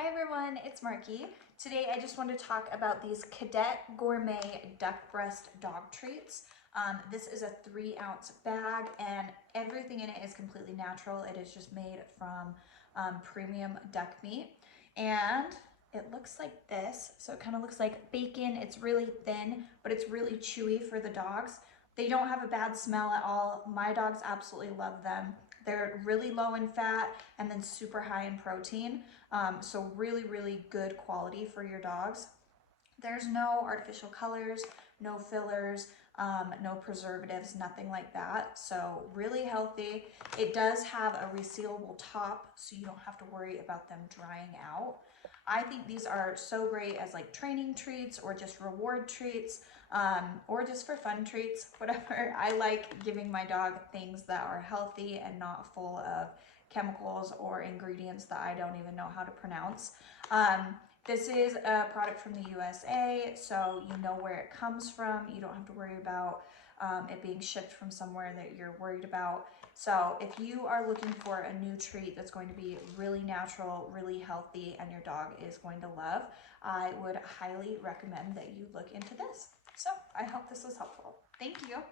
Hi everyone, it's Marky. Today I just want to talk about these Cadet Gourmet duck breast dog treats. This is a 3-ounce bag and everything in it is completely natural. It is just made from premium duck meat and it looks like this. So it kind of looks like bacon. It's really thin, but it's really chewy for the dogs. They don't have a bad smell at all. My dogs absolutely love them. They're really low in fat and then super high in protein. So really, really good quality for your dogs. There's no artificial colors, no fillers, no preservatives, nothing like that. So really healthy. It does have a resealable top, so you don't have to worry about them drying out. I think these are so great as like training treats or just reward treats, or just for fun treats, whatever. I like giving my dog things that are healthy and not full of chemicals or ingredients that I don't even know how to pronounce. This is a product from the USA, so you know where it comes from. You don't have to worry about it being shipped from somewhere that you're worried about. So if you are looking for a new treat that's going to be really natural, really healthy, and your dog is going to love, I would highly recommend that you look into this. So I hope this was helpful. Thank you.